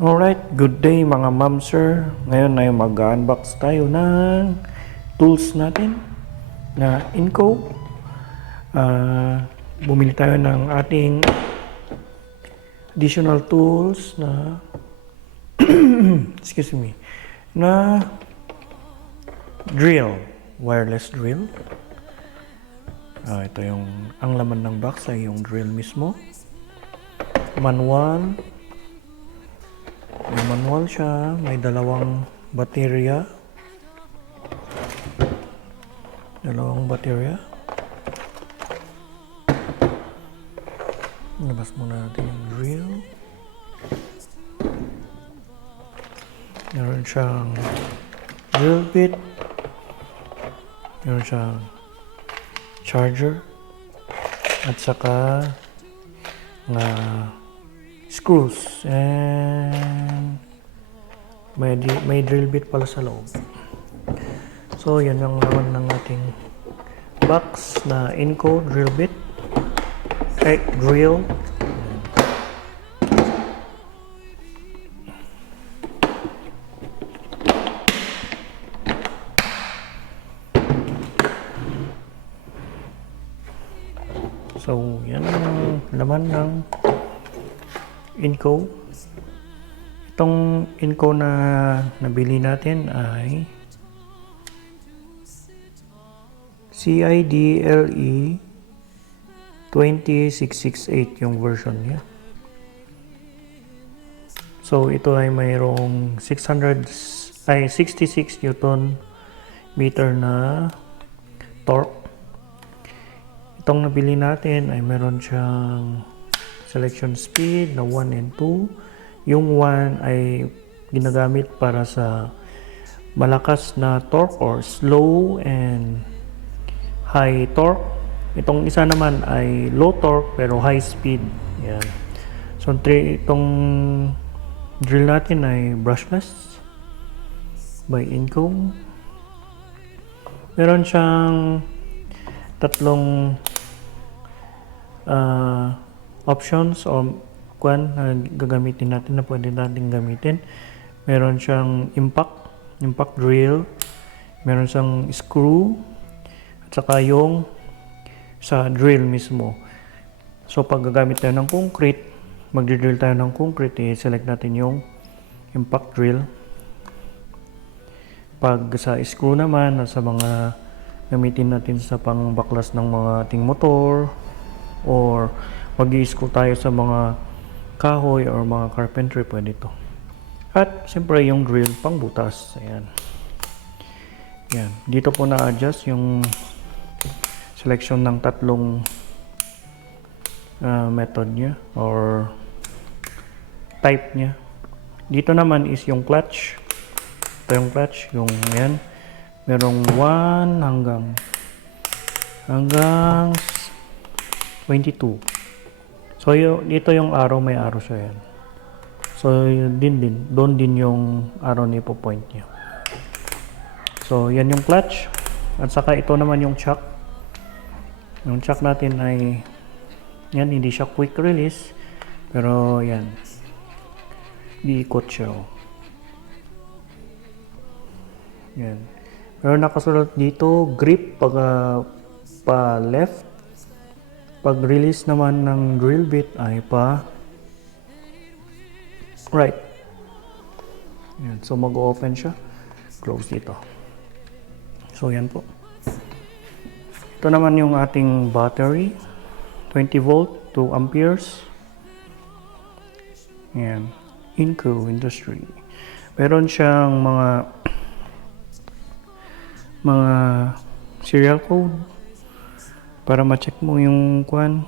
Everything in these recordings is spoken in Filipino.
Alright, good day mga ma'am sir. Ngayon ay mag-unbox tayo ng tools natin na Inco. Bumili tayo ng ating additional tools na excuse me, na drill, wireless drill. Ito yung ang laman ng box ay yung drill mismo. Manual. May manual siya, may dalawang baterya. Labas muna natin yung drill. Meron siyang drill bit. Meron siyang charger. At saka screws. And may drill bit pala sa loob. So, yan ang laman ng ating box na Inco drill bit. Drill. So, yan ang laman ng Inco. Itong Inco na nabili natin ay CIDLE 20668 yung version niya. So ito ay mayroong 66 Newton meter na torque. Itong nabili natin ay meron siyang selection speed na 1 and 2. Yung 1 ay ginagamit para sa malakas na torque or slow and high torque. Itong isa naman ay low torque pero high speed. Yan. So itong drill natin ay brushless by Inco. Meron siyang tatlong options o na gagamitin natin na pwede natin gamitin. Meron siyang impact drill, meron siyang screw, at saka yung sa drill mismo. So pag gagamit tayo ng concrete, magdi-drill tayo ng concrete, i-select natin yung impact drill. Pag sa screw naman, sa mga gamitin natin sa pangbaklas ng mga ating motor, or mag-i-screw tayo sa mga kahoy or mga carpentry, pwede ito. At siyempre yung drill pang butas. Ayan. Yan. Dito po na-adjust yung selection ng tatlong method niya or type niya. Dito naman is yung clutch. Ito yung clutch. Yung yan. Merong 1 hanggang 22. So, dito yung arrow, may arrow siya yan. So, doon din yung arrow na ipo-point niya. So, yan yung clutch. At saka ito naman yung chuck. Yung chuck natin ay, yan, hindi siya quick release. Pero, yan. Iikot siya. Yan. Pero nakasulat dito, grip pag pa left. Pag release naman ng drill bit ay pa right. Yan. So mag-open siya. Close dito. So yan po. Ito naman yung ating battery. 20 volt, 2 amperes. Yan. Inco Industry. Meron siyang mga serial code para ma-check mo yung kwan.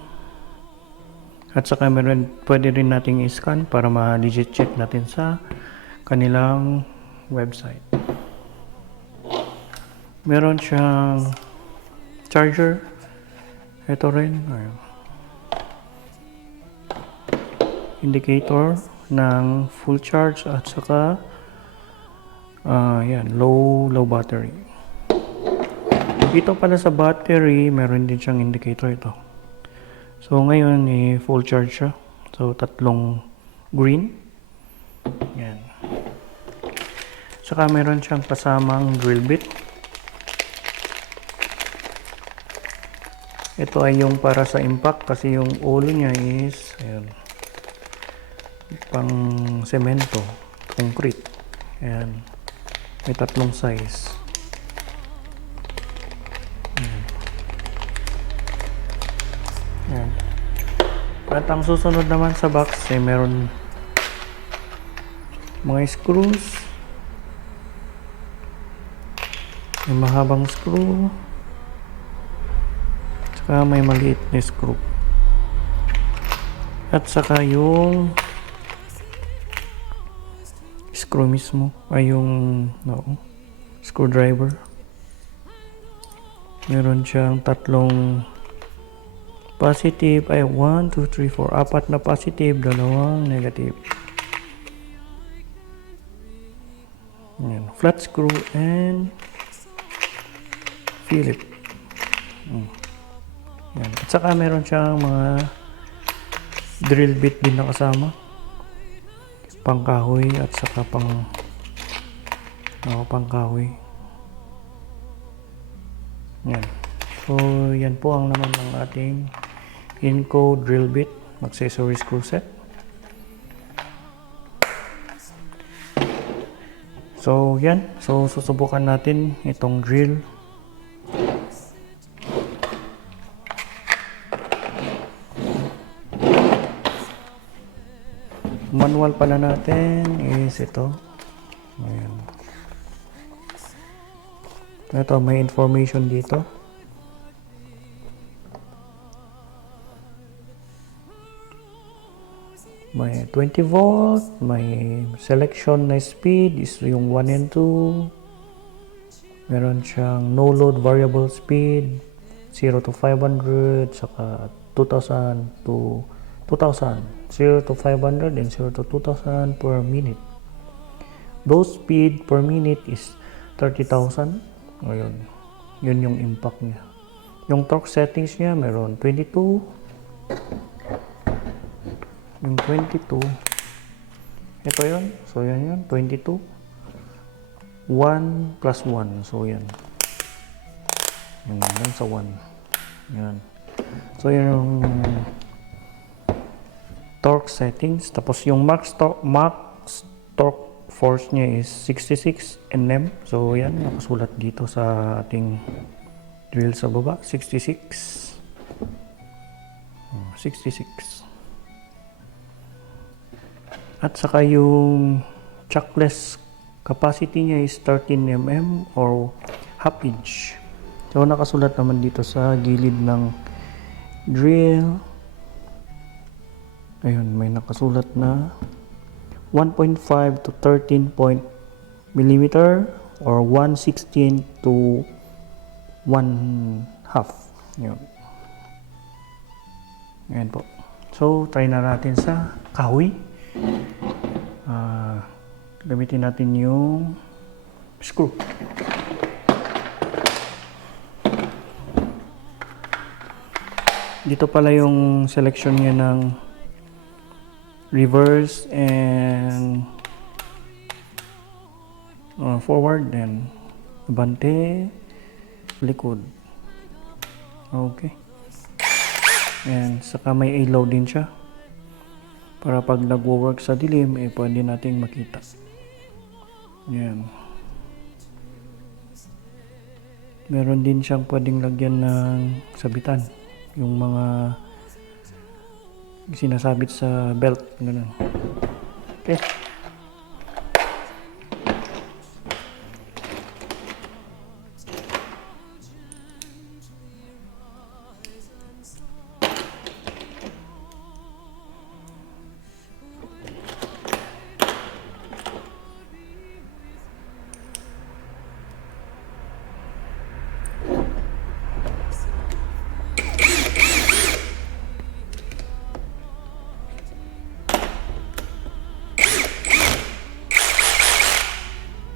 At saka pwede rin nating i-scan para ma-digit check natin sa kanilang website. Meron siyang charger. Ito rin. Indicator ng full charge at saka yan, low battery. Dito pala sa battery, meron din siyang indicator ito. So ngayon, full charge siya. So tatlong green. Yan. Saka meron siyang kasamang drill bit. Ito ay yung para sa impact kasi yung ulo niya is ayan, pang semento, concrete. Ayan. May tatlong size. Ayan. At ang susunod naman sa box ay meron mga screws. May mahabang screw. Saka may maliit na screw. At saka yung screw mismo ay yung screwdriver. Meron siyang tatlong positive, ay 1, 2, 3, 4, apat na positive, dalawang negative. Yan, flat screw and Philip. Yan. At saka meron siyang mga drill bit din na kasama, pangkahoy at saka pangkahoy. Yan. So yan po ang naman ng ating Inco drill bit accessory screw set. So yan, so susubukan natin itong drill. Manual pala natin is ito. Ayan. Ito, may information dito. May 20 volt, may selection na speed is yung 1 and 2. Meron siyang no load variable speed 0 to 500, saka 2000 to 2000, 0 to 500 and 0 to 2000 per minute. Those speed per minute is 30,000. Ayun. Yun yung impact niya. Yung torque settings niya meron 22. Yung 22. Ito yun. So yan yun. 22. 1 plus 1. So yan. Yan sa 1. Yan. So yun yung torque settings. Tapos yung max torque force niya is 66 Nm. So yan, nakasulat dito sa ating drill sa baba. 66. 66. At saka yung chuckless capacity niya is 13 mm or half inch. So nakasulat naman dito sa gilid ng drill. Ayun, may nakasulat na 1.5 to 13 mm or 1/16 to 1/2. Yun. Ayan po. So, try na natin sa kahoy. Gamitin natin yung screw. Dito pala yung selection niya ng reverse and forward and abante, likod. Okay. And saka may ilaw din siya. Para pag nagwo-work sa dilim, pwede nating makita. Yan. Meron din siyang pwedeng lagyan ng sabitan. Yung mga sinasabit sa belt. Ganun. Okay.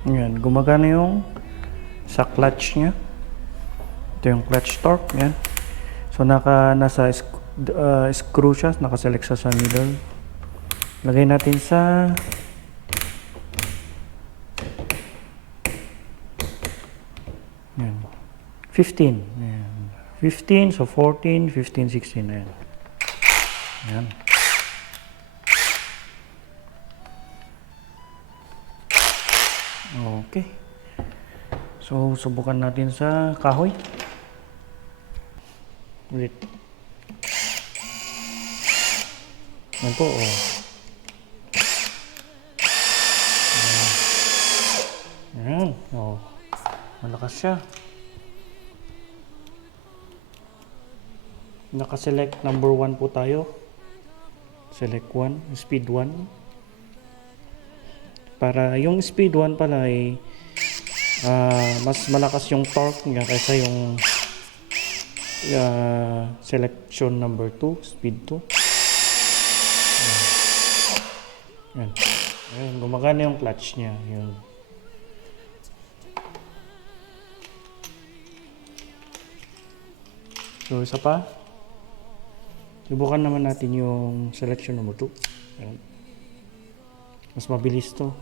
Yan, gumagana yung sa clutch niya. Ito yung clutch torque, yan. So nasa screw siya, nakaselect siya sa middle. Lagay natin sa 15. Ayan. 15, so 14, 15, 16. Ayan. Ayan. Okay. So, subukan natin sa kahoy. Ulit. Ayan po, oh. Ayan, oh. Malakas siya. Naka-select number 1 po tayo. Select 1, speed 1. Para yung speed 1 pala ay mas malakas yung torque niya kaysa yung selection number 2, speed 2. Ayan. Ayan, gumagana yung clutch niya. Yun. So, isa pa. Subukan naman natin yung selection number 2. Ayan. Mas mabilis to.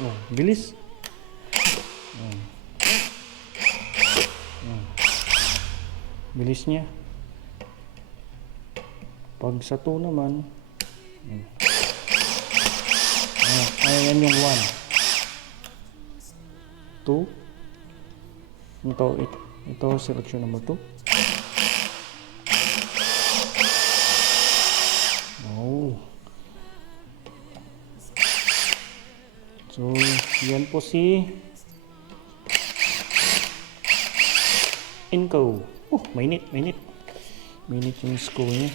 Oh, bilis. Bilis niya. Pag sa 2 naman, ayan yung 1. 2. Ito selection number 2. Oh. So, yan po si Inco. Mainit. Mainit yung screw niya.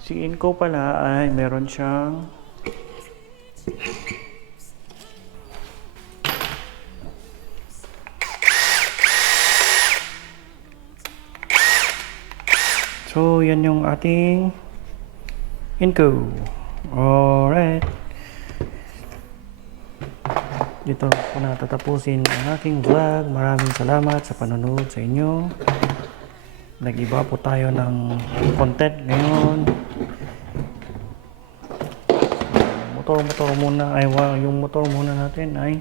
Si Inco pala ay meron siyang so, yan yung ating Inco. Alright. Dito ko na tatapusin ang aking vlog. Maraming salamat sa panonood sa inyo. Nag-iba po tayo ng content ngayon. Motor muna. Yung motor muna natin ay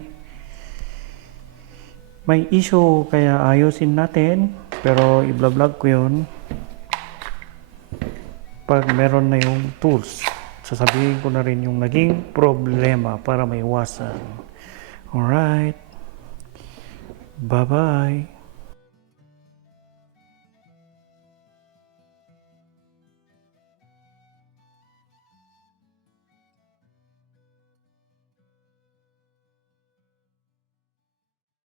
may issue kaya ayusin natin. Pero i-vlog ko yun pag meron na yung tools. Sasabihin ko na rin yung naging problema para maiwasan. Alright. Bye-bye.